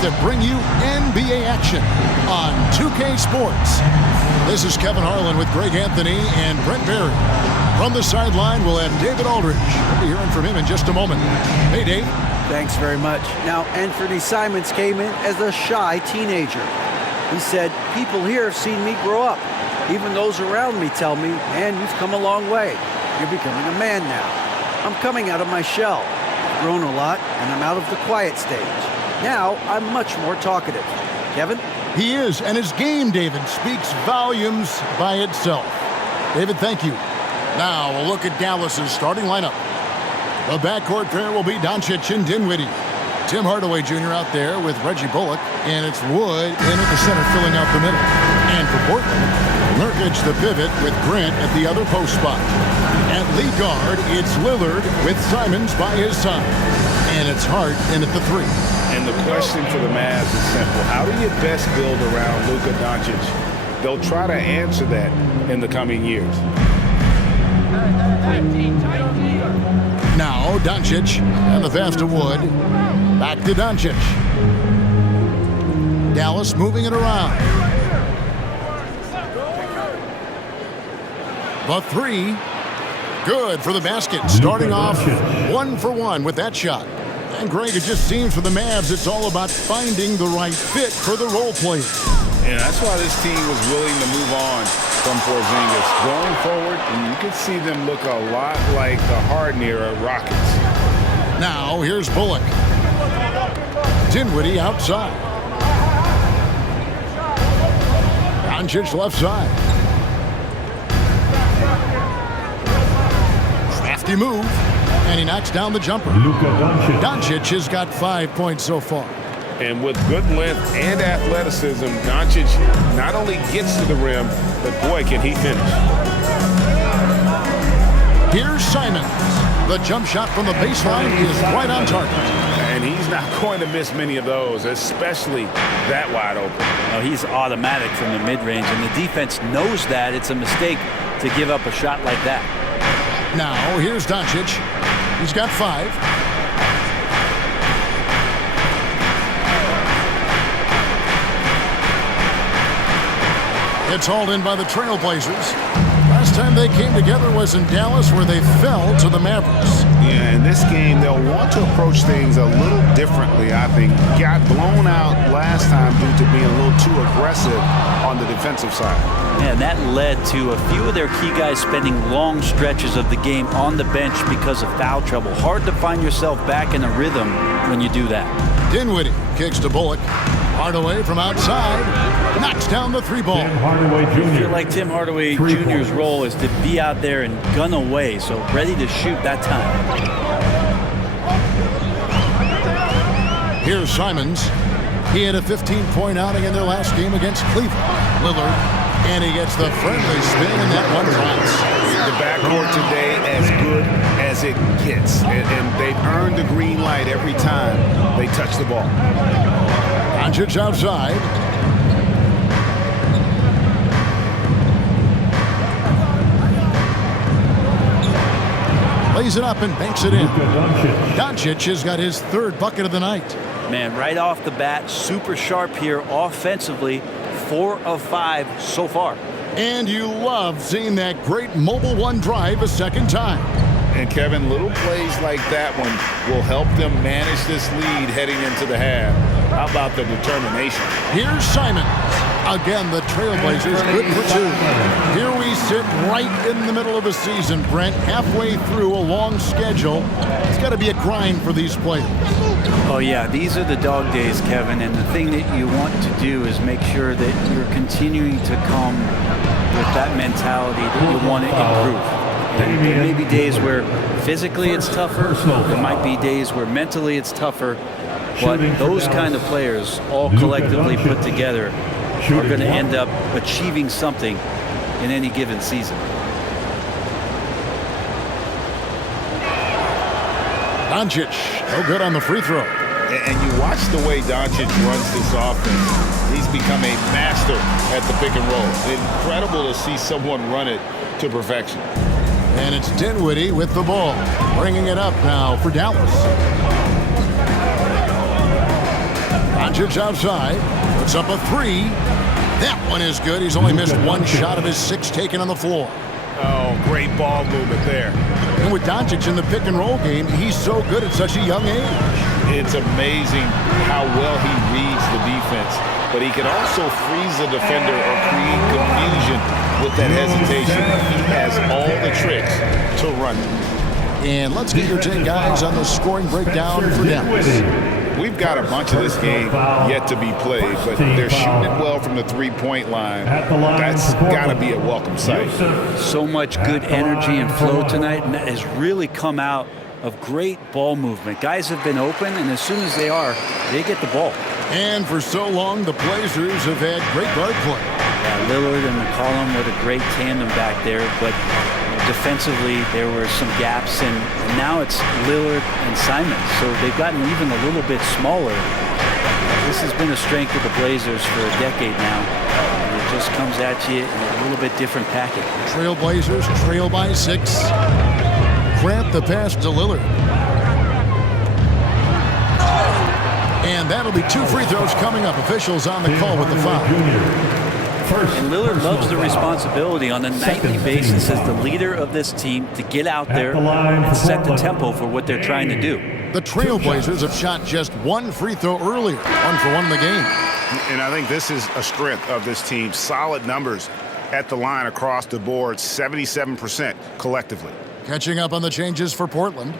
to bring you NBA action on 2K Sports. This is Kevin Harlan with Greg Anthony and Brent Berry. From the sideline, we'll have David Aldridge. We'll be hearing from him in just a moment. Hey, Dave. Thanks very much. Now, Anthony Simons came in as a shy teenager. He said, people here have seen me grow up. Even those around me tell me, man, you've come a long way. You're becoming a man now. I'm coming out of my shell. I've grown a lot, and I'm out of the quiet stage. Now, I'm much more talkative. Kevin? He is, and his game, David, speaks volumes by itself. David, thank you. Now, a look at Dallas's starting lineup. The backcourt pair will be Doncic and Dinwiddie. Tim Hardaway Jr. out there with Reggie Bullock, and it's Wood in at the center filling out the middle. And for Portland, Nurkic the pivot with Grant at the other post spot. At lead guard, it's Lillard with Simons by his side. And it's Hart in at the 3. And the question for the Mavs is simple. How do you best build around LUKA Doncic? They'll try to answer that in the coming years. Now, Doncic and the pass to Wood. Back to Doncic. Dallas moving it around. The 3. Good for the basket. Starting off 1 for 1 with that shot. And Greg, it just seems for the Mavs, it's all about finding the right fit for the role players. And that's why this team was willing to move on from Porzingis. Going forward, and you can see them look a lot like the Harden-era Rockets. Now, here's Bullock. Dinwiddie outside. Doncic left side. Crafty move. And he knocks down the jumper. LUKA Doncic. Doncic has got 5 points so far. And with good length and athleticism, Doncic not only gets to the rim, but boy, can he finish. Here's Simons. The jump shot from the baseline is right on target. And he's not going to miss many of those, especially that wide open. Well, he's automatic from the mid-range, and the defense knows that it's a mistake to give up a shot like that. Now, here's Doncic. He's got 5. It's hauled in by the Trailblazers. Last time they came together was in Dallas, where they fell to the Mavericks. Yeah, in this game, they'll want to approach things a little differently, I think. Got blown out last time due to being a little too aggressive on the defensive side. Yeah, and that led to a few of their key guys spending long stretches of the game on the bench because of foul trouble. Hard to find yourself back in a rhythm when you do that. Dinwiddie kicks to Bullock. Hardaway from outside knocks down the 3 ball. Tim Hardaway Jr. I feel like Tim Hardaway Jr.'s role is to be out there and gun away, so ready to shoot that time. Here's Simons. He had a 15-point outing in their last game against Cleveland. Lillard, and he gets the friendly spin, and that one drops. The backcourt today as good as it gets, and they've earned the green light every time they touch the ball. Doncic outside. Lays it up and banks it in. Doncic has got his 3rd bucket of the night. Man, right off the bat, super sharp here offensively. 4 of 5 so far. And you love seeing that great mobile 1 drive a second time. And Kevin, little plays like that one will help them manage this lead heading into the half. How about the determination? Here's Simons. Again, the Trailblazers good for 2. Here we sit right in the middle of the season, Brent, halfway through a long schedule. It's got to be a grind for these players. Oh, yeah, these are the dog days, Kevin, and the thing that you want to do is make sure that you're continuing to come with that mentality that you want to improve. And there may be days where physically it's tougher. There might be days where mentally it's tougher. But those kind of players, all collectively put together, are going to end up achieving something in any given season. Doncic, no good on the free throw. And you watch the way Doncic runs this offense. He's become a master at the pick and roll. Incredible to see someone run it to perfection. And it's Dinwiddie with the ball, bringing it up now for Dallas. Doncic outside, puts up a three. That one is good. He's only missed one shot of his 6 taken on the floor. Oh, great ball movement there. And with Doncic in the pick and roll game, he's so good at such a young age. It's amazing how well he reads the defense, but he can also freeze the defender or create confusion with that hesitation. He has all the tricks to run. And let's get your take, guys, on the scoring breakdown for Dallas. We've got a bunch of this game yet to be played, but they're shooting it well from the three-point line. That's got to be a welcome sight. So much good energy and flow tonight, and that has really come out of great ball movement. Guys have been open, and as soon as they are, they get the ball. And for so long, the Blazers have had great guard play. Yeah, Lillard and McCollum were a great tandem back there, but defensively there were some gaps, and now it's Lillard and Simon, so they've gotten even a little bit smaller. This has been a strength of the Blazers for a decade now, and it just comes at you in a little bit different package. Trail Blazers trail by 6. Grant the pass to Lillard. And that'll be 2 free throws coming up. Officials on the call with the foul. And Lillard loves the responsibility on a nightly basis as the leader of this team to get out there and set the tempo for what they're trying to do. The Trailblazers have shot just 1 free throw earlier, 1 for 1 in the game. And I think this is a strength of this team. Solid numbers at the line across the board, 77% collectively. Catching up on the changes for Portland.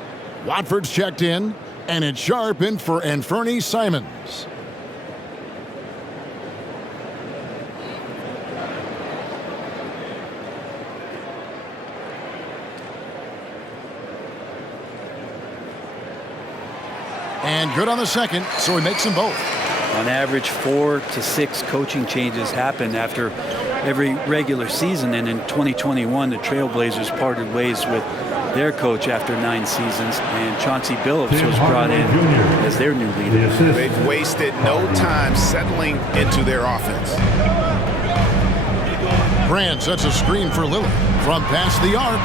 Watford's checked in, and it's Sharp in for Anfernee Simons. And good on the second, so he makes them both. On average, 4 to 6 coaching changes happen after every regular season, and in 2021, the Trailblazers parted ways with their coach after 9 seasons, and Chauncey Billups was brought in as their new leader. They've wasted no time settling into their offense. Grant sets a screen for Lillard from past the arc.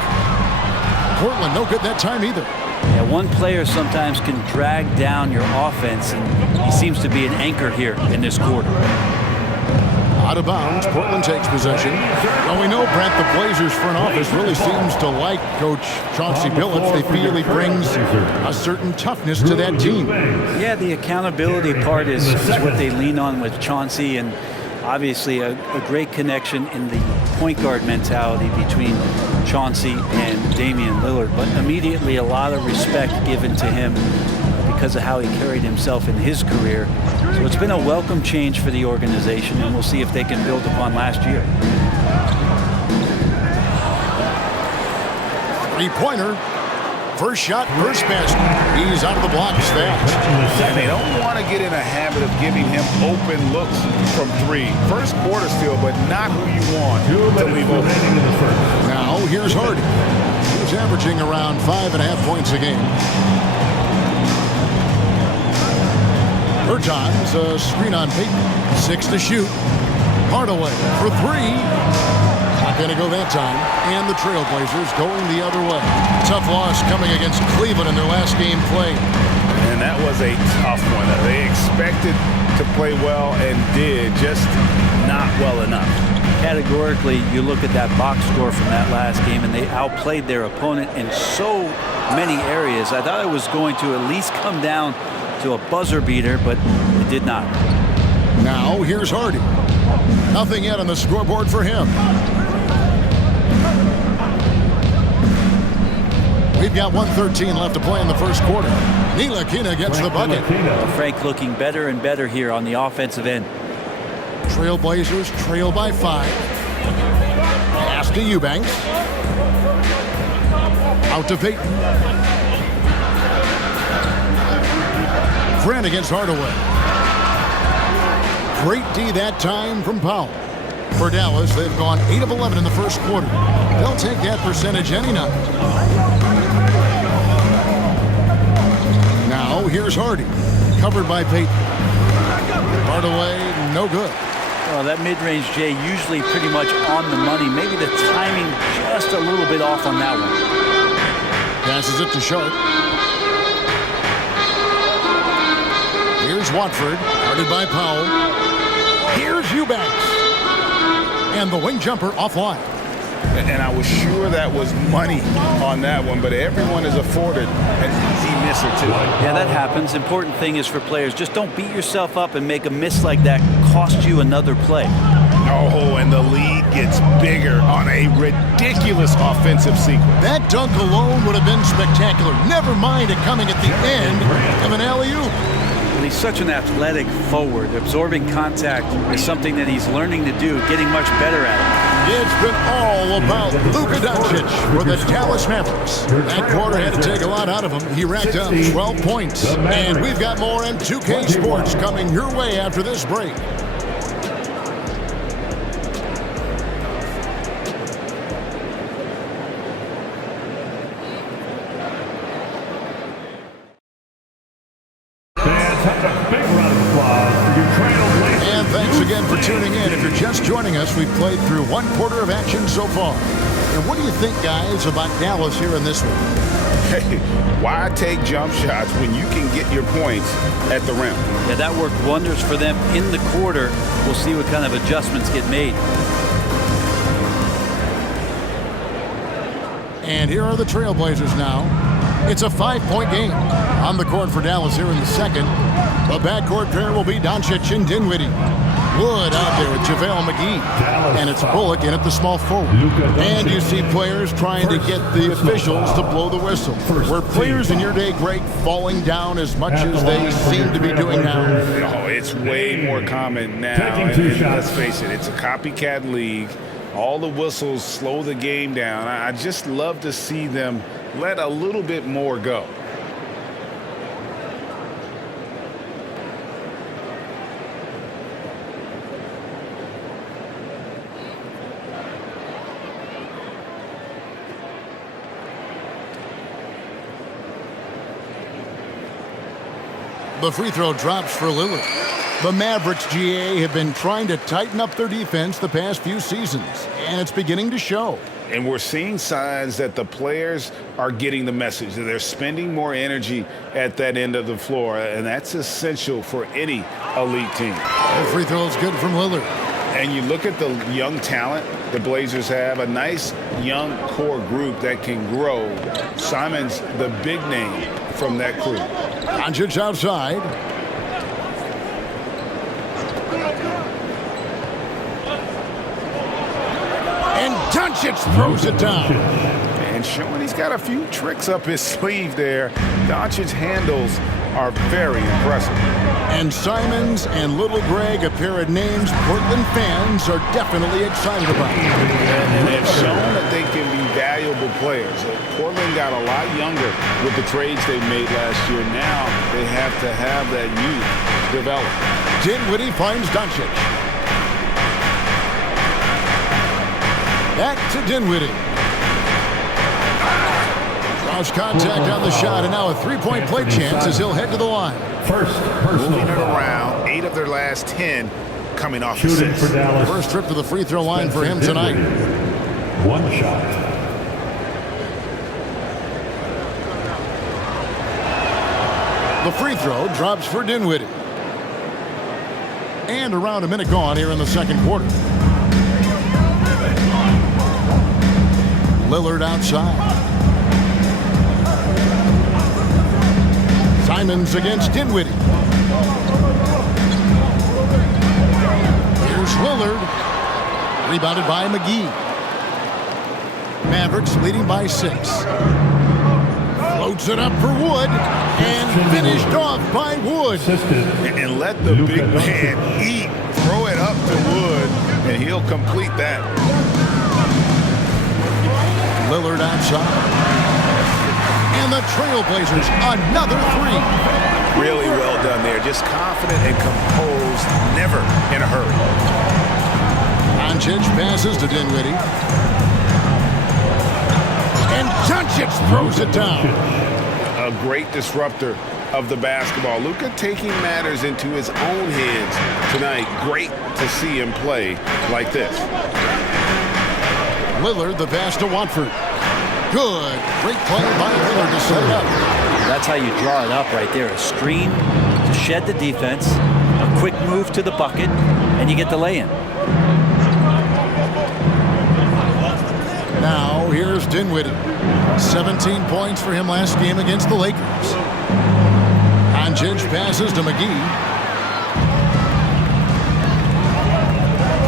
Portland no good that time either. Yeah, one player sometimes can drag down your offense, and he seems to be an anchor here in this quarter. Out of bounds, Portland takes possession. Well, we know, Brent, the Blazers front office really seems to like Coach Chauncey Billups. They feel he brings a certain toughness to that team. Yeah, the accountability part is what they lean on with Chauncey, and obviously a great connection in the point guard mentality between Chauncey and Damian Lillard, but immediately a lot of respect given to him because of how he carried himself in his career. So it's been a welcome change for the organization, and we'll see if they can build upon last year. Three-pointer. First shot, first basket. He's out of the blocks fast. And they don't want to get in a habit of giving him open looks from 3. First quarter still, but not who you want to leave open. Now, here's Hardy. He's averaging around 5.5 points a game. Bertans, a screen on Payton. 6 to shoot. Hardaway for 3. Not going to go that time. And the Trailblazers going the other way. Tough loss coming against Cleveland in their last game played. And that was a tough one. They expected to play well and did, just not well enough. Categorically, you look at that box score from that last game, and they outplayed their opponent in so many areas. I thought it was going to at least come down to a buzzer beater, but it did not. Now, here's Hardy. Nothing yet on the scoreboard for him. We've got 1:13 left to play in the first quarter. Ntilikina gets the bucket. Frank looking better and better here on the offensive end. Trailblazers trail by 5. Pass to Eubanks. Out to Payton. Grant against Hardaway. Great D that time from Powell. For Dallas, they've gone 8 of 11 in the first quarter. They'll take that percentage any night. Now, here's Hardy. Covered by Payton. Hardaway, no good. Well, that mid-range, Jay, usually pretty much on the money. Maybe the timing just a little bit off on that one. Passes it to Sharp. Here's Watford. Guarded by Powell. Here's Eubanks. And the wing jumper offline. And I was sure that was money on that one, but everyone is afforded an easy misser too. Yeah, that happens. Important thing is for players, just don't beat yourself up and make a miss like that cost you another play. Oh, and the lead gets bigger on a ridiculous offensive sequence. That dunk alone would have been spectacular. Never mind it coming at the end of an alley-oop. Well, he's such an athletic forward. Absorbing contact is something that he's learning to do, getting much better at it. It's been all about LUKA Doncic for the Dallas Mavericks. That quarter had to take a lot out of him. He racked up 12 points. And we've got more in 2K Sports coming your way after this break. And thanks again for tuning in. If you're just joining us, we've played through one quarter of action so far. And what do you think, guys, about Dallas here in this one? Hey, why take jump shots when you can get your points at the rim? Yeah, that worked wonders for them in the quarter. We'll see what kind of adjustments get made. And here are the Trailblazers now. It's a 5-point game. On the court for Dallas here in the second. The backcourt pair will be Doncic and Dinwiddie. Wood out there with JaVale McGee. And it's Bullock in at the small forward. And you see players trying to get the officials to blow the whistle. Were players in your day, Greg, falling down as much as they seem to be doing now? No, it's way more common now. And let's face it, it's a copycat league. All the whistles slow the game down. I just love to see them let a little bit more go. The free throw drops for Lillard. The Mavericks, GA, have been trying to tighten up their defense the past few seasons, and it's beginning to show. And we're seeing signs that the players are getting the message, that they're spending more energy at that end of the floor, and that's essential for any elite team. The free throw is good from Lillard. And you look at the young talent the Blazers have, a nice young core group that can grow. Simon's the big name from that crew. Doncic outside. And Doncic throws it down. And showing he's got a few tricks up his sleeve there. Doncic's handles are very impressive. And Simons and Little Greg, a pair of names Portland fans are definitely excited about. And they've shown that they can be valuable players. Portland got a lot younger with the trades they made last year. Now they have to have that youth develop. Dinwiddie finds Doncic. Back to Dinwiddie. Cross contact on the shot, and now a three-point play chance as he'll head to the line. Moving it around, 8 of their last 10 coming off the Shooting for Dallas. First trip to the free throw line for him tonight. One shot. The free throw drops for Dinwiddie. And around a minute gone here in the second quarter. Lillard outside. Simons against Dinwiddie. Here's Lillard. Rebounded by McGee. Mavericks leading by 6. Floats it up for Wood. And finished off by Wood. And let the big man eat. Throw it up to Wood, and he'll complete that. Lillard outside. And the Trailblazers, another 3. Really well done there. Just confident and composed, never in a hurry. Doncic passes to Dinwiddie. And Doncic throws it down. A great disruptor of the basketball. LUKA taking matters into his own hands tonight. Great to see him play like this. Lillard, the pass to Watford. Good. Great play by Lillard to set it up. That's how you draw it up right there. A screen to shed the defense, a quick quick move to the bucket, and you get the lay-in. Now here's Dinwiddie. 17 points for him last game against the Lakers. Doncic passes to McGee.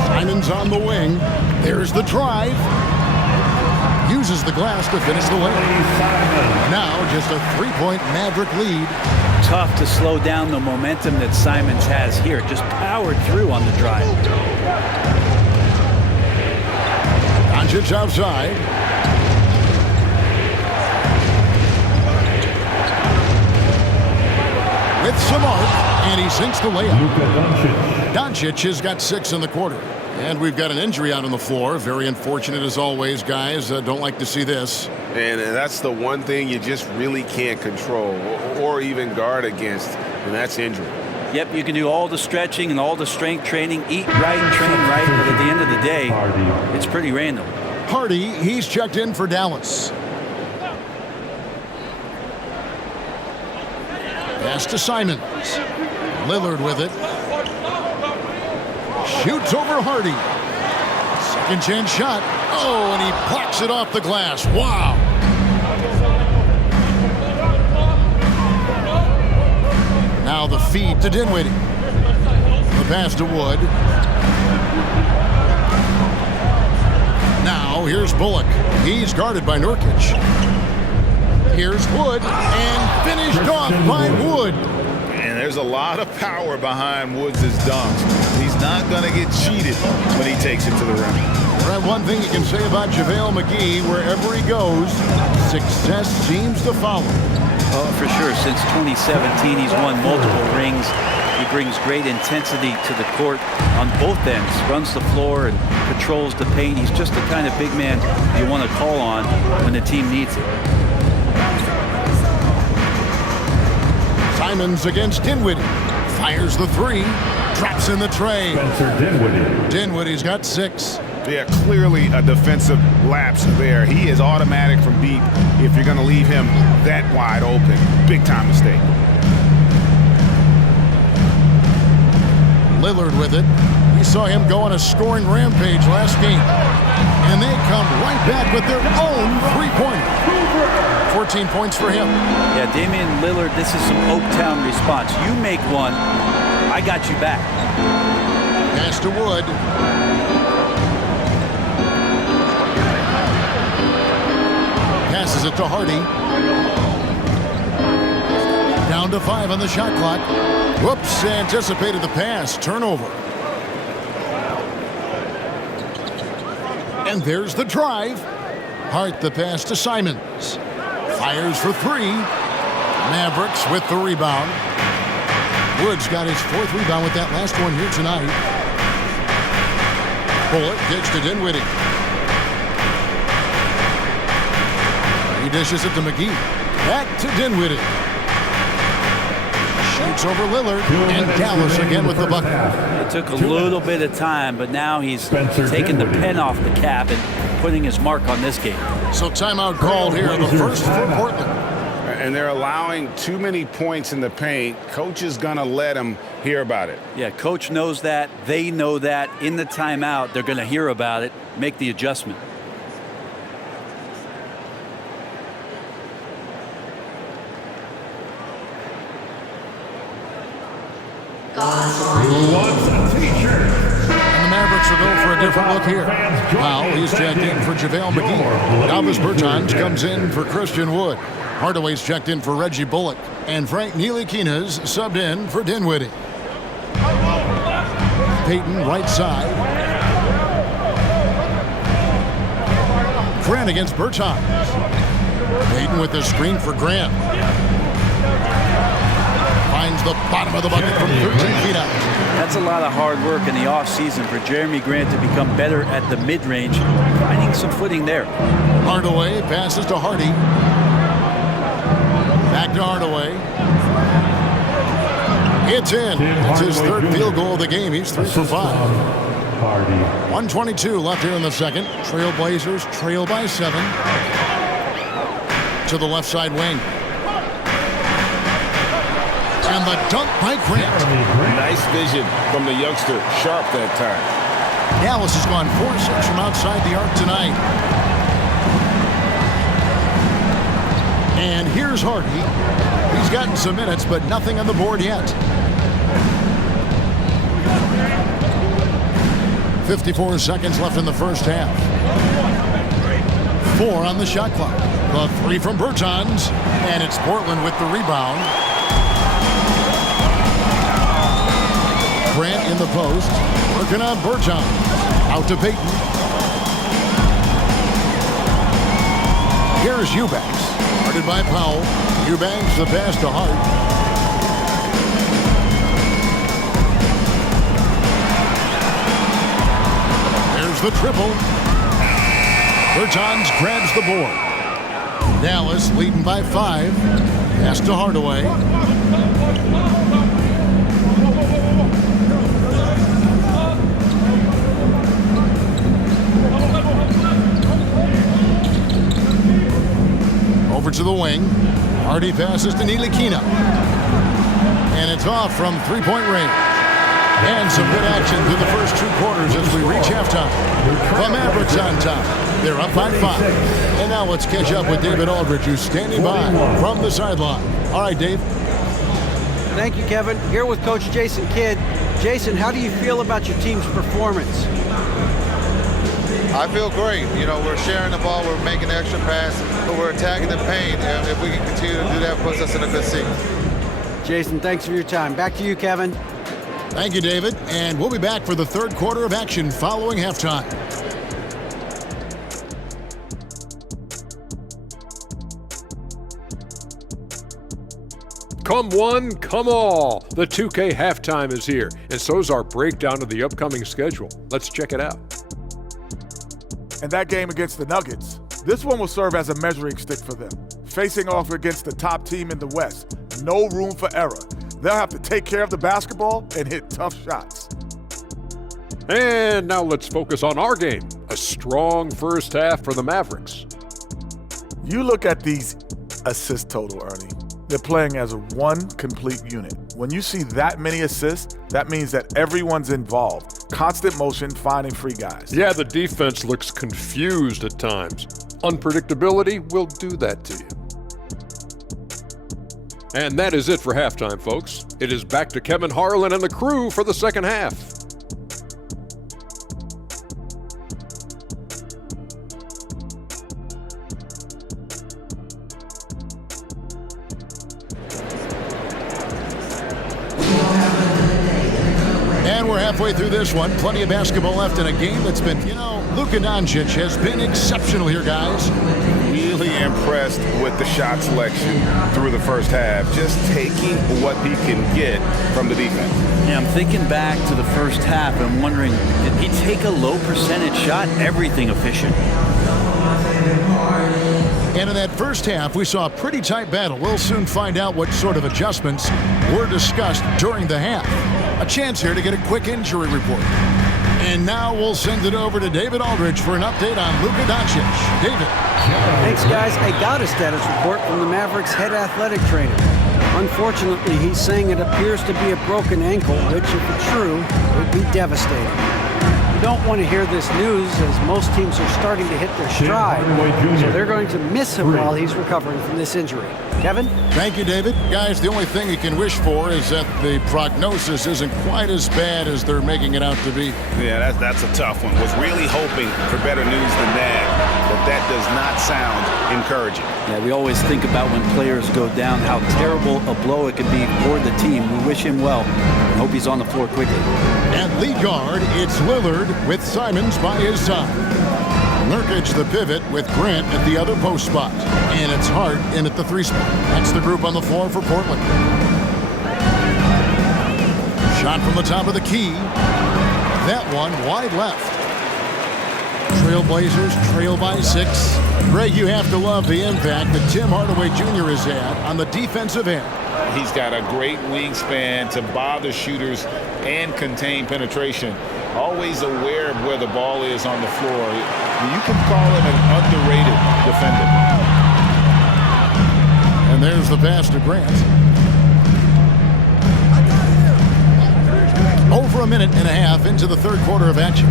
Simon's on the wing. There's the drive. Uses the glass to finish the lane. Now just a 3-point Maverick lead. Tough to slow down the momentum that Simons has here. Just powered through on the drive. Doncic outside. With some arc, and he sinks the layup. LUKA Doncic has got 6 in the quarter. And we've got an injury out on the floor. Very unfortunate as always, guys. Don't like to see this. And that's the one thing you just really can't control or even guard against, and that's injury. Yep, you can do all the stretching and all the strength training, eat right, train right, but at the end of the day, it's pretty random. Hardy, he's checked in for Dallas. Pass to Simons. Lillard with it. Shoots over Hardy. Second chance shot. Oh, and he blocks it off the glass. Wow. Now the feed to Dinwiddie. The pass to Wood. Now here's Bullock. He's guarded by Nurkic. Here's Wood, and finished off by Wood. And there's a lot of power behind Woods' dunks. He's not going to get cheated when he takes it to the rim. And one thing you can say about JaVale McGee, wherever he goes, success seems to follow. Oh, for sure. Since 2017, he's won multiple rings. He brings great intensity to the court on both ends, runs the floor and controls the paint. He's just the kind of big man you want to call on when the team needs it. Simons against Dinwiddie. Fires the 3. Drops in the tray. Spencer Dinwiddie. Dinwiddie's got 6. Yeah, clearly a defensive lapse there. He is automatic from deep if you're going to leave him that wide open. Big time mistake. Lillard with it. We saw him go on a scoring rampage last game. And they come right back with their own 3-pointer. 14 points for him. Yeah, Damian Lillard, this is some Oaktown response. You make one, I got you back. Pass to Wood. Passes it to Hardy. Down to 5 on the shot clock. Whoops, anticipated the pass. Turnover. And there's the drive. Hart the pass to Simons. Fires for 3. Mavericks with the rebound. Woods got his 4th rebound with that last one here tonight. Bullock gets to Dinwiddie. He dishes it to McGee. Back to Dinwiddie. Shoots over Lillard. And Dallas again with the bucket. It took a little bit of time, but now he's taking the pen off the cap and putting his mark on this game. So timeout called here, the first for Portland. And they're allowing too many points in the paint. Coach is going to let them hear about it. Yeah, coach knows that. They know that. In the timeout, they're going to hear about it, make the adjustment. Who wants a t-shirt? And the Mavericks will go for a different look here. Now he's checked in for JaVale McGee. Davis Bertans comes in for Christian Wood. Hardaway's checked in for Reggie Bullock. And Frank Ntilikina's subbed in for Dinwiddie. Payton right side. Grant against Bertans. Payton with the screen for Grant. Finds the bottom of the bucket from 13 feet out. That's a lot of hard work in the offseason for Jeremy Grant to become better at the mid-range, finding some footing there. Hardaway passes to Hardy. Back to Hardaway. It's in. It's his 3rd field goal of the game. He's 3 for 5. 1:22 left here in the second. Trailblazers trail by 7. To the left side wing. And the dunk by Grant. Nice vision from the youngster. Sharp that time. Dallas has gone 4-6 from outside the arc tonight. And here's Hardy. He's gotten some minutes, but nothing on the board yet. 54 seconds left in the first half. 4 on the shot clock. The 3 from Bertans, and it's Portland with the rebound. Grant in the post, working on Bertans. Out to Payton. Here's Eubanks, guarded by Powell. Eubanks the pass to Hart. There's the triple. Bertans grabs the board. Dallas leading by 5. Pass to Hardaway. Over to the wing. Hardy passes to Ntilikina. And it's off from three-point range. And some good action through the first 2 quarters as we reach halftime. The Mavericks on top. They're up by 5. And now let's catch up with David Aldridge, who's standing by from the sideline. All right, Dave. Thank you, Kevin. Here with Coach Jason Kidd. Jason, how do you feel about your team's performance? I feel great. You know, we're sharing the ball, we're making extra pass, but we're attacking the paint. And if we can continue to do that, it puts us in a good seat. Jason, thanks for your time. Back to you, Kevin. Thank you, David. And we'll be back for the third quarter of action following halftime. Come one, come all. The 2K halftime is here, and so's our breakdown of the upcoming schedule. Let's check it out. And that game against the Nuggets, this one will serve as a measuring stick for them. Facing off against the top team in the West, no room for error. They'll have to take care of the basketball and hit tough shots. And now let's focus on our game. A strong first half for the Mavericks. You look at these assist total, Ernie. They're playing as one complete unit. When you see that many assists, that means that everyone's involved. Constant motion, finding free guys. Yeah, the defense looks confused at times. Unpredictability will do that to you. And that is it for halftime, folks. It is back to Kevin Harlan and the crew for the second half. And we're halfway through this one. Plenty of basketball left in a game that's been, LUKA Doncic has been exceptional here, guys. Really impressed with the shot selection through the first half. Just taking what he can get from the defense. Yeah, I'm thinking back to the first half and I'm wondering, did he take a low percentage shot? Everything efficient. And in that first half, we saw a pretty tight battle. We'll soon find out what sort of adjustments were discussed during the half. A chance here to get a quick injury report. And now we'll send it over to David Aldridge for an update on LUKA Doncic. David. Thanks, guys. I got a status report from the Mavericks head athletic trainer. Unfortunately, he's saying it appears to be a broken ankle, which, if it's true, would be devastating. You don't want to hear this news, as most teams are starting to hit their stride, so they're going to miss him while he's recovering from this injury. Kevin? Thank you, David. Guys, the only thing you can wish for is that the prognosis isn't quite as bad as they're making it out to be. Yeah, that's a tough one. Was really hoping for better news than that, but that does not sound encouraging. Yeah, we always think about when players go down, how terrible a blow it could be for the team. We wish him well and hope he's on the floor quickly. At lead guard, it's Lillard with Simons by his side. Nurkic the pivot with Grant at the other post spot. And it's Hart in at the 3 spot. That's the group on the floor for Portland. Shot from the top of the key. That one wide left. Trailblazers trail by 6. Greg, you have to love the impact that Tim Hardaway Jr. has had on the defensive end. He's got a great wingspan to bother shooters and contain penetration. Always aware of where the ball is on the floor. You can call him an underrated defender. And there's the pass to Grant. Over a minute and a half into the third quarter of action.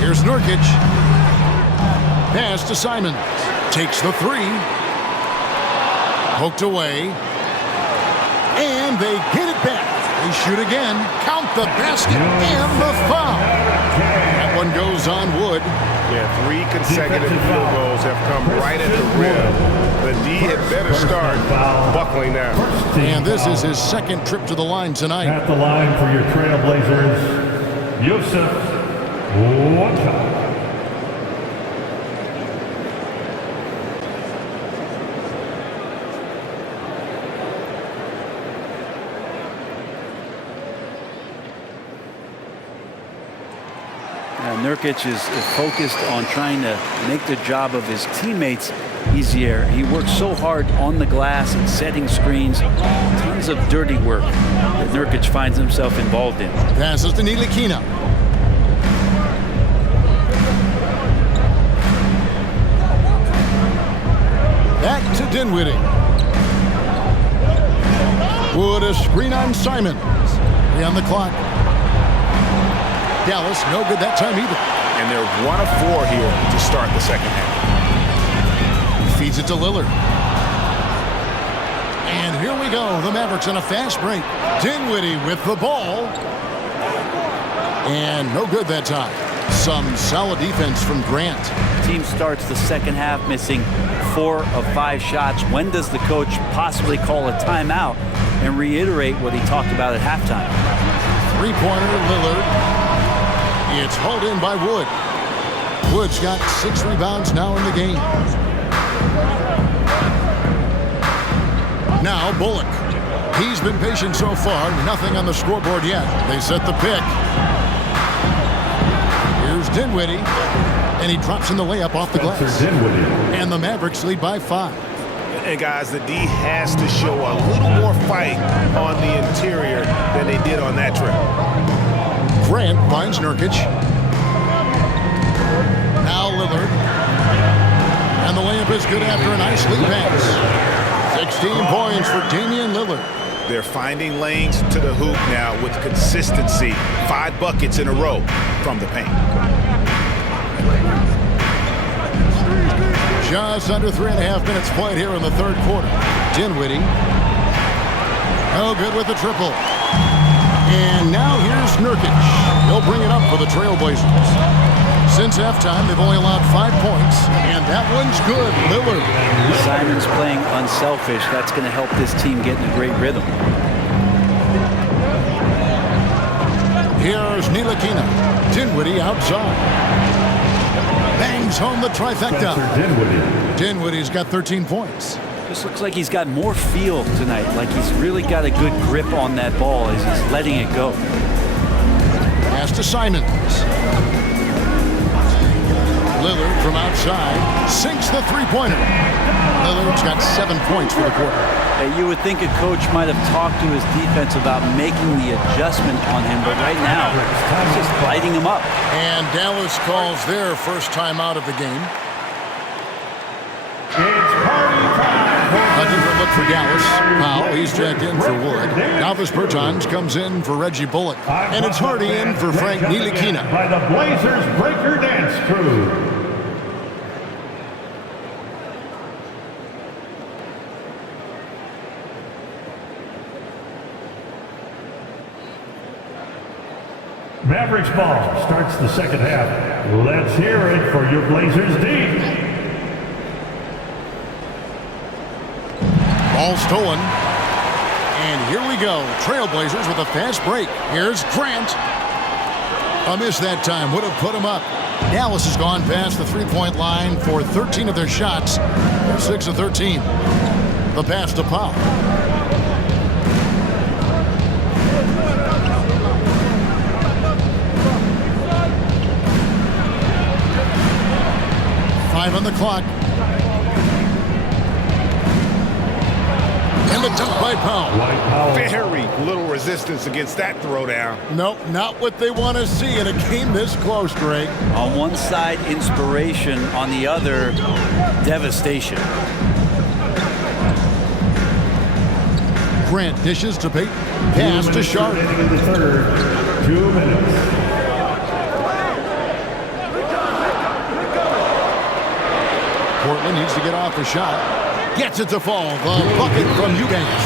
Here's Nurkic. Pass to Simons. Takes the three. Poked away. And they get it back. They shoot again. Count the basket and the foul. That one goes on Wood. Yeah, 3 consecutive field goals have come right at the rim. The D had better start buckling down. And this is his second trip to the line tonight. At the line for your Trailblazers, Yusuf LUKA. Nurkic is focused on trying to make the job of his teammates easier. He works so hard on the glass and setting screens. Tons of dirty work that Nurkic finds himself involved in. Passes to Ntilikina. Back to Dinwiddie. Wood a screen on Simons. 3 on the clock. Dallas, no good that time either. And they're 1 of 4 here to start the second half. Feeds it to Lillard. And here we go. The Mavericks on a fast break. Dinwiddie with the ball. And no good that time. Some solid defense from Grant. Team starts the second half missing 4 of 5 shots. When does the coach possibly call a timeout and reiterate what he talked about at halftime? Three-pointer, Lillard. It's hauled in by Wood. Wood's got 6 rebounds now in the game. Now Bullock. He's been patient so far. Nothing on the scoreboard yet. They set the pick. Here's Dinwiddie. And he drops in the layup off the glass. And the Mavericks lead by 5. And guys, the D has to show a little more fight on the interior than they did on that trip. Grant finds Nurkic. Now Lillard. And the layup is good after a nice lead pass. 16 points for Damian Lillard. They're finding lanes to the hoop now with consistency. 5 buckets in a row from the paint. Just under 3.5 minutes played here in the third quarter. Dinwiddie. No good with the triple. And now here's Nurkic. He'll bring it up for the Trailblazers. Since halftime, they've only allowed 5 points, and that one's good. Lillard. Simons playing unselfish. That's going to help this team get in a great rhythm. Here's Ntilikina. Dinwiddie outside. Bangs home the trifecta. Dinwiddie's got 13 points. This looks like he's got more feel tonight, like he's really got a good grip on that ball as he's letting it go. Pass to Simons. Lillard from outside sinks the three-pointer. Lillard's got 7 points for the quarter. You would think a coach might have talked to his defense about making the adjustment on him, but right now, he's just lighting him up. And Dallas calls their first time out of the game. It's party time. A different look for Dallas. Powell, he's jacked in for Wood. Alvis Bertans comes in for Reggie Bullock. And it's Hardy in for Frank Ntilikina. By the Blazers Breaker Dance Crew. Mavericks ball starts the second half. Let's hear it for your Blazers D. Ball stolen. And here we go. Trailblazers with a fast break. Here's Grant. A miss that time. Would have put him up. Dallas has gone past the three-point line for 13 of their shots. 6 of 13. The pass to Powell. On the clock. And the dunk by Powell. Very little resistance against that throwdown. Nope, not what they want to see in a game this close, Greg. On one side, inspiration. On the other, devastation. Grant dishes to Peyton. Pass to Sharp. Ending in the third. 2 minutes. Portland needs to get off a shot. Gets it to fall. The bucket from Eubanks.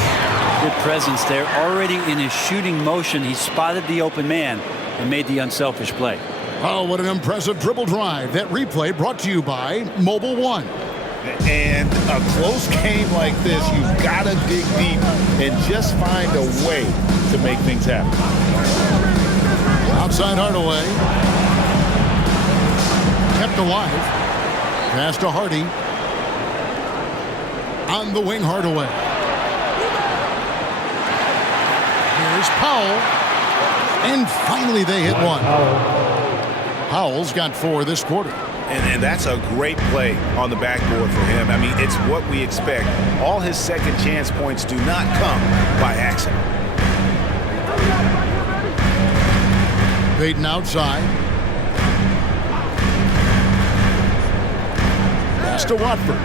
Good presence there. Already in his shooting motion, he spotted the open man and made the unselfish play. Oh, what an impressive dribble drive. That replay brought to you by Mobile One. And a close game like this, you've got to dig deep and just find a way to make things happen. Outside Hardaway. Kept alive. Pass to Hardy. On the wing, Hardaway. Here's Powell. And finally they hit one. Powell's got 4 this quarter. And that's a great play on the backboard for him. I mean, it's what we expect. All his second chance points do not come by accident. Peyton outside. Pass to Watford.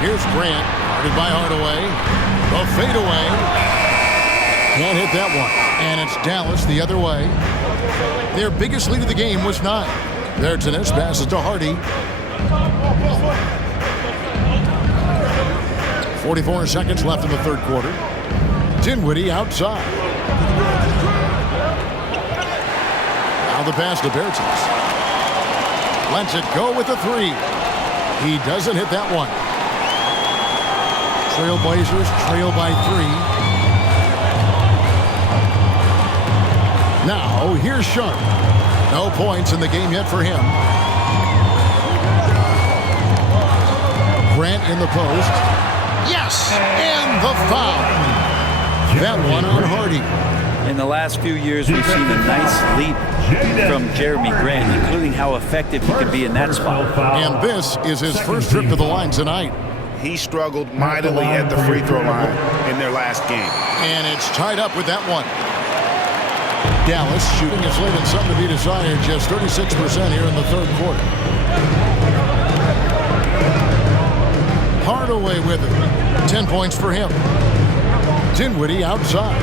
Here's Grant, guarded by Hardaway. The fadeaway. Can't hit that one. And it's Dallas the other way. Their biggest lead of the game was 9. Vertanes passes to Hardy. 44 seconds left in the third quarter. Dinwiddie outside. Now the pass to Vertanes. Lets it go with a 3. He doesn't hit that one. Trailblazers trail by 3. Now, here's Sharp. No points in the game yet for him. Grant in the post. Yes! And the foul. That one on Hardy. In the last few years, we've seen a nice leap from Jeremy Grant, including how effective he can be in that spot. And this is his first trip to the line tonight. He struggled mightily at the free throw line in their last game. And it's tied up with that one. Dallas shooting is leaving some to be desired, just 36% here in the third quarter. Hardaway with it. 10 points for him. Dinwiddie outside.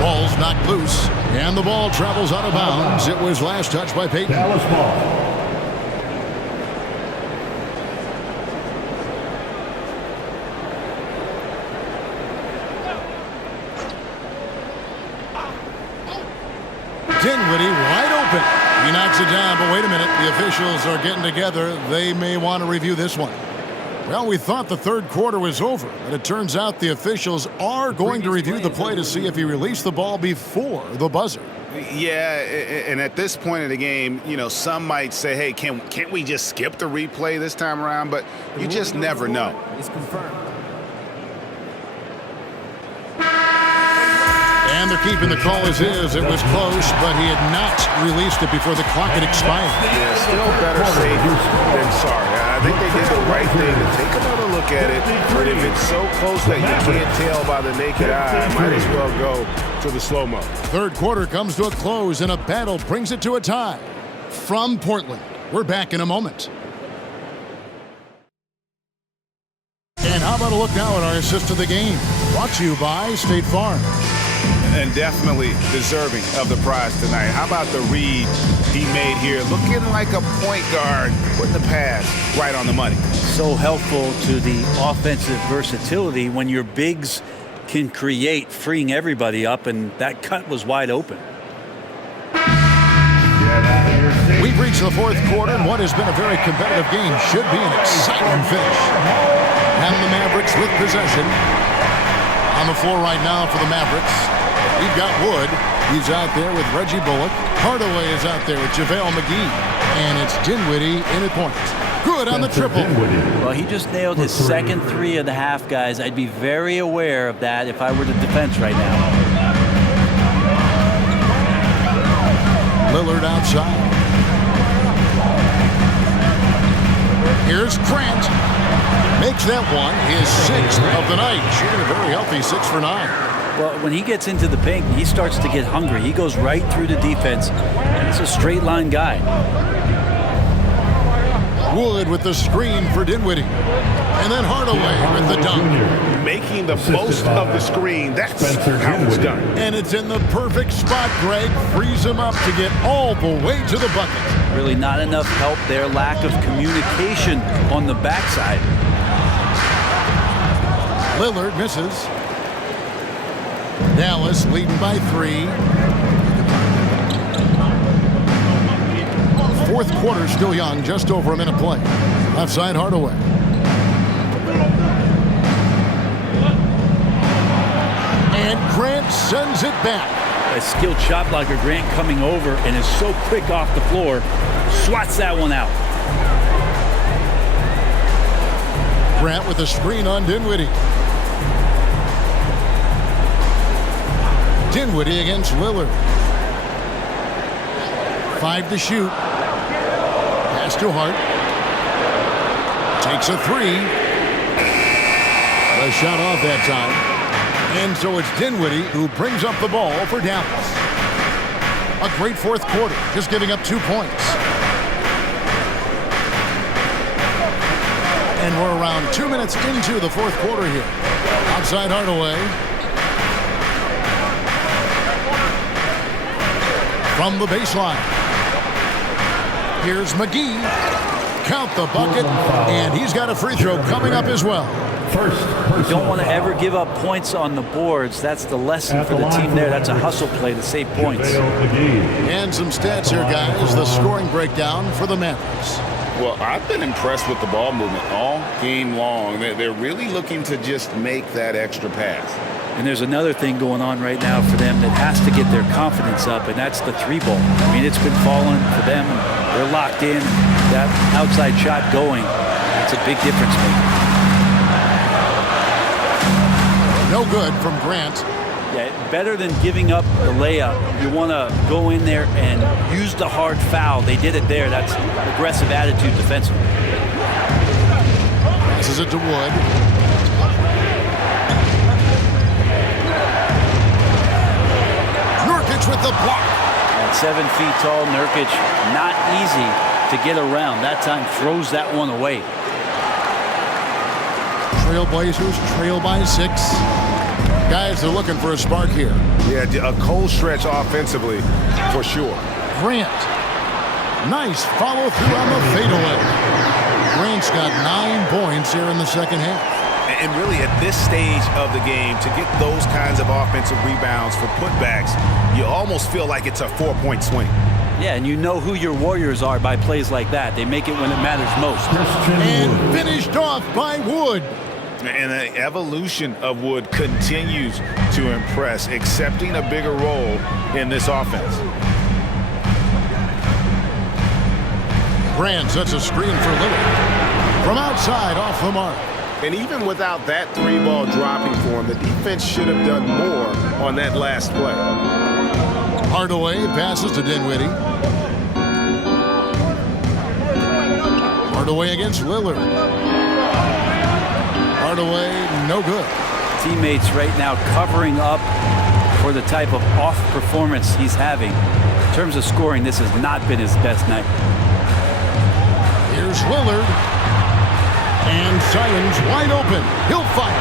Ball's knocked loose, and the ball travels out of bounds. It was last touched by Peyton. Dallas ball. Dinwiddie wide open. He knocks it down, but wait a minute. The officials are getting together. They may want to review this one. Well, we thought the third quarter was over, but it turns out the officials are going to review the play to see if he released the ball before the buzzer. Yeah, and at this point in the game, you know, some might say, hey, can't we just skip the replay this time around? But you just never know. It's confirmed. And they're keeping the call as is. It was close, but he had not released it before the clock had expired. Yeah, still better safe than sorry. I think they did the right thing to take another look at it. But if it's so close that you can't tell by the naked eye, might as well go to the slow-mo. Third quarter comes to a close, and a battle brings it to a tie. From Portland, we're back in a moment. And how about a look now at our assist of the game? Brought to you by State Farm. And definitely deserving of the prize tonight. How about the read he made here? Looking like a point guard, putting the pass right on the money. So helpful to the offensive versatility when your bigs can create, freeing everybody up, and that cut was wide open. We've reached the fourth quarter, and what has been a very competitive game should be an exciting finish. And the Mavericks with possession. On the floor right now for the Mavericks. We've got Wood. He's out there with Reggie Bullock. Hardaway is out there with JaVale McGee. And it's Dinwiddie in at point. Good on the triple. Well, he just nailed his second 3 of the half, guys. I'd be very aware of that if I were the defense right now. Lillard outside. Here's Grant. Makes that one his 6th of the night. Shooting a very healthy 6 for 9. Well, when he gets into the paint, he starts to get hungry. He goes right through the defense. He's a straight line guy. Wood with the screen for Dinwiddie. And then Hardaway with the dunk. Making the most of the screen. That's how it's done. And it's in the perfect spot, Greg. Frees him up to get all the way to the bucket. Really not enough help there. Lack of communication on the backside. Lillard misses. Dallas leading by 3. Fourth quarter still young, just over a minute play. Left side Hardaway. And Grant sends it back. A skilled shot blocker, Grant, coming over and is so quick off the floor. Swats that one out. Grant with a screen on Dinwiddie. Dinwiddie against Lillard. 5 to shoot. Pass to Hart. Takes a 3. A shot off that time. And so it's Dinwiddie who brings up the ball for Dallas. A great fourth quarter, just giving up 2 points. And we're around 2 minutes into the fourth quarter here. Outside Hardaway. From the baseline. Here's McGee. Count the bucket, and he's got a free throw coming up as well. You don't want to ever give up points on the boards. That's the lesson for the team there. That's a hustle play to save points. And some stats here, guys. The scoring breakdown for the Mavericks. Well, I've been impressed with the ball movement all game long. They're really looking to just make that extra pass. And there's another thing going on right now for them that has to get their confidence up, and that's the 3-ball. I mean, it's been falling for them. They're locked in. That outside shot going, it's a big difference maker. No good from Grant. Yeah, better than giving up the layup. You want to go in there and use the hard foul. They did it there. That's aggressive attitude defensively. Passes it to Wood. Nurkic with the block. At 7 feet tall, Nurkic, not easy to get around. That time throws that one away. Trailblazers trail by 6. Guys, they're looking for a spark here. Yeah, a cold stretch offensively, for sure. Grant. Nice follow through on the fadeaway. Grant's got 9 points here in the second half. And really, at this stage of the game, to get those kinds of offensive rebounds for putbacks, you almost feel like it's a 4-point swing. Yeah, and you know who your Warriors are by plays like that. They make it when it matters most. And finished off by Wood. And the evolution of Wood continues to impress, accepting a bigger role in this offense. Grant sets a screen for Lillard. From outside, off the mark. And even without that 3-ball dropping for him, the defense should have done more on that last play. Hardaway passes to Dinwiddie. Hardaway against Lillard. Hardaway, no good. Teammates right now covering up for the type of off performance he's having. In terms of scoring, this has not been his best night. Here's Lillard. And Simons wide open. He'll fire.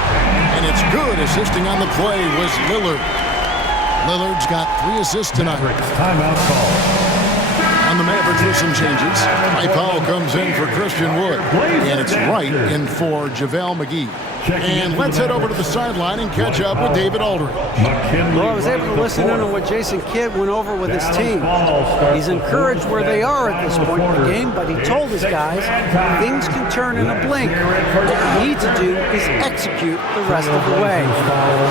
And it's good. Assisting on the play was Lillard. Lillard's got 3 assists tonight. Timeout call. On the Mavericks with some changes. Mike Powell comes in for Christian Wood. And it's Wright in for JaVale McGee. And let's head over to the sideline and catch up with David Aldridge. Well, I was able to listen in on what Jason Kidd went over with his team. He's encouraged where they are at this point in the game, but he told his guys things can turn in a blink. What we need to do is execute the rest of the way.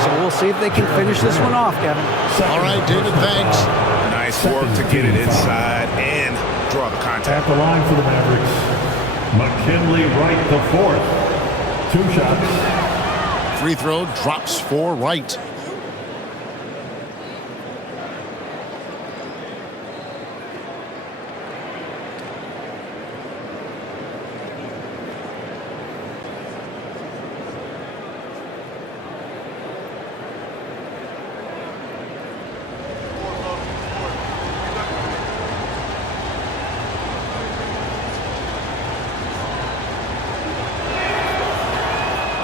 So we'll see if they can finish this one off, Kevin. All right, David, thanks. Nice work to get it inside and draw the contact. At the line for the Mavericks, McKinley Wright the 4th. 2 shots. Free throw drops for Wright.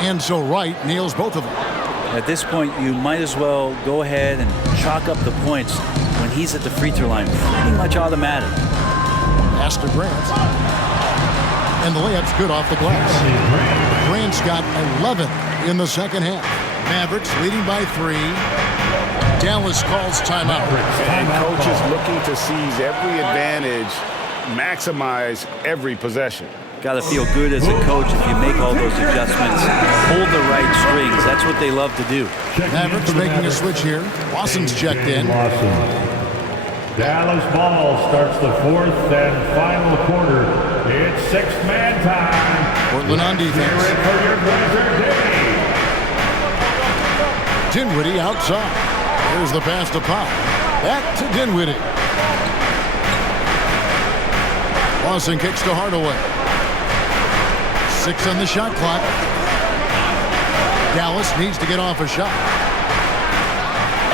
And so Wright nails both of them. At this point, you might as well go ahead and chalk up the points when he's at the free throw line. Pretty much automatic. Pass to Grant. And the layup's good off the glass. Grant's got 11 in the second half. Mavericks leading by 3. Dallas calls timeout. And coach is looking to seize every advantage, maximize every possession. Got to feel good as a coach if you make all those adjustments. Hold the right strings. That's what they love to do. Mavericks making a switch here. Lawson's checked in. Dallas ball starts the 4th and final quarter. It's 6th man time. Portland on defense. Here it for your Blazer day. Dinwiddie outside. Here's the pass to Pop. Back to Dinwiddie. Lawson kicks to Hardaway. 6 on the shot clock. Dallas needs to get off a shot.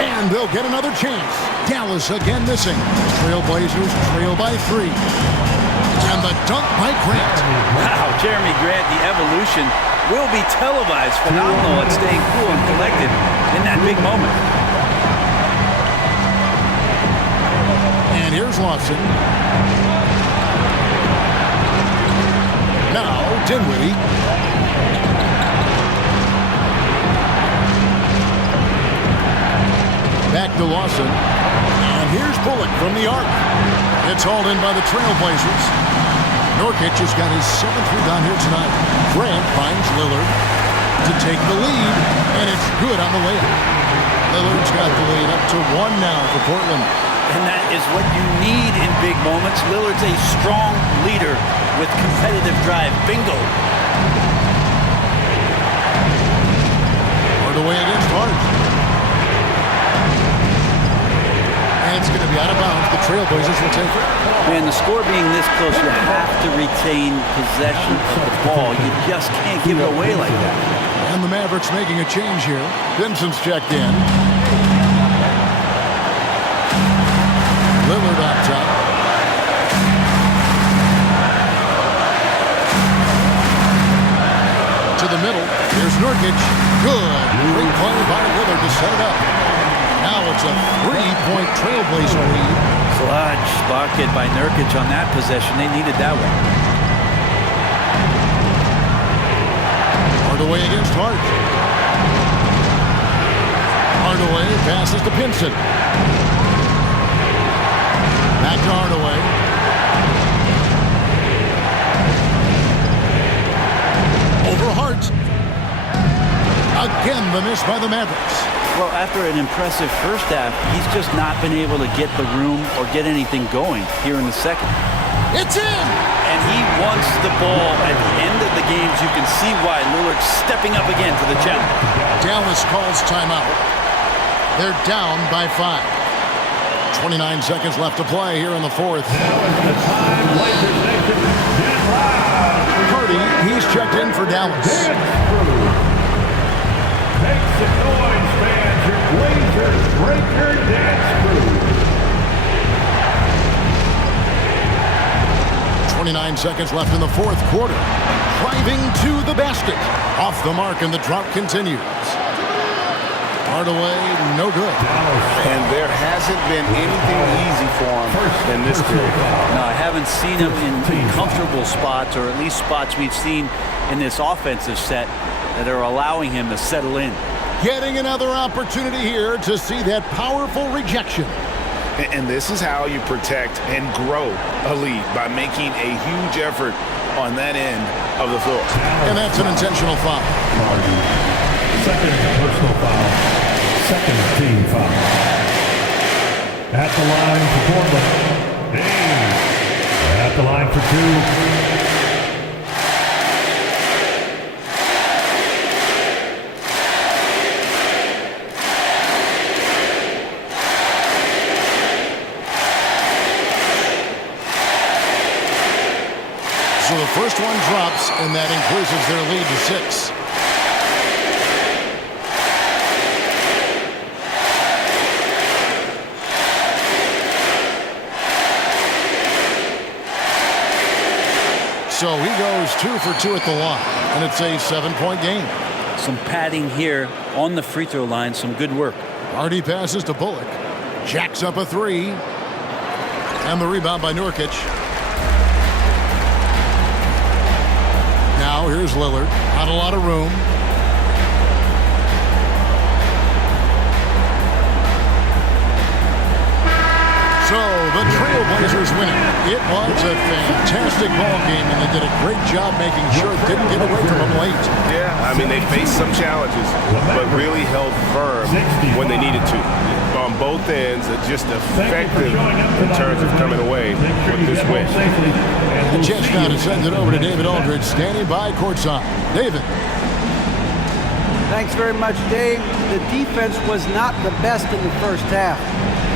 And they'll get another chance. Dallas again missing. Trailblazers trail by 3. And the dunk by Grant. Wow, Jeremy Grant, the evolution will be televised. Phenomenal at staying cool and collected in that big moment. And here's Lawson. Now Dinwiddie. Back to Lawson. And here's Bullock from the arc. It's hauled in by the Trailblazers. Nurkic has got his 7th rebound here tonight. Grant finds Lillard to take the lead, and it's good on the layup. Lillard's got the lead up to 1 now for Portland. And that is what you need in big moments. Lillard's a strong leader with competitive drive. Bingo. Hardaway against Hart. And it's going to be out of bounds. The Trailblazers will take it. Man, the score being this close, you have to retain possession of the ball. You just can't give it away like that. And the Mavericks making a change here. Vincent's checked in. Lillard on top. To the middle. Here's Nurkic. Good. Great play by Lillard to set it up. Now it's a 3-point Trailblazer lead. Clutch bucket by Nurkic on that possession. They needed that one. Hardaway against Hart. Hardaway passes to Pinson. Back to Hardaway. Over Hart. Again, the miss by the Mavericks. Well, after an impressive first half, he's just not been able to get the room or get anything going here in the second. It's in! And he wants the ball at the end of the games. You can see why Lillard's stepping up again to the challenge. Dallas calls timeout. They're down by 5. 29 seconds left to play here in the 4th. Purdy, he's checked in for Dallas. Make some noise, fans. Your Blazers break your dance crew. 29 seconds left in the 4th quarter. Driving to the basket. Off the mark, and the drought continues. Hardaway, no good. And there hasn't been anything easy for him in this period. No, I haven't seen him in comfortable spots, or at least spots we've seen in this offensive set that are allowing him to settle in. Getting another opportunity here to see that powerful rejection. And this is how you protect and grow a lead, by making a huge effort on that end of the floor. And that's an intentional foul. Second personal foul. Second team foul. At the line for Portland. At the line for 2. So the first one drops, and that increases their lead to 6. So he goes 2 for 2 at the line, and it's a 7-point game. some padding here on the free throw line. Some good work. Hardy passes to Bullock. Jacks up a three. And the rebound by Nurkic. Now here's Lillard. Not a lot of room. So the Trailblazers win it. It was a fantastic ball game, and they did a great job making sure it didn't get away from them late. Yeah, I mean, they faced some challenges, but really held firm when they needed to. On both ends, just effective in terms of coming away with this win. A chance now to send it over to David Aldridge, standing by courtside. David. Thanks very much, Dave. The defense was not the best in the first half.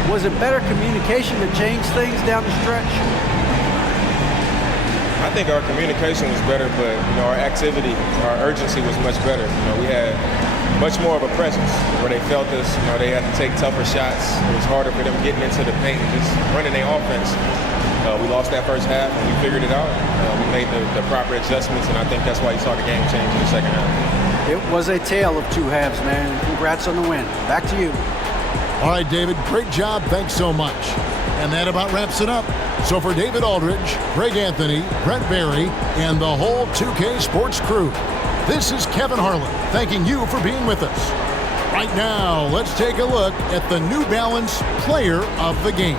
Was it better communication that changed things down the stretch? I think our communication was better, but our activity, our urgency was much better. We had much more of a presence where they felt us. They had to take tougher shots. It was harder for them getting into the paint and just running their offense. We lost that first half, and we figured it out. We made the proper adjustments, and I think that's why you saw the game change in the second half. It was a tale of two halves, man. Congrats on the win. Back to you. All right, David, great job. Thanks so much. And that about wraps it up. So for David Aldridge, Greg Anthony, Brent Barry, and the whole 2K Sports crew, this is Kevin Harlan thanking you for being with us. Right now, let's take a look at the New Balance Player of the Game.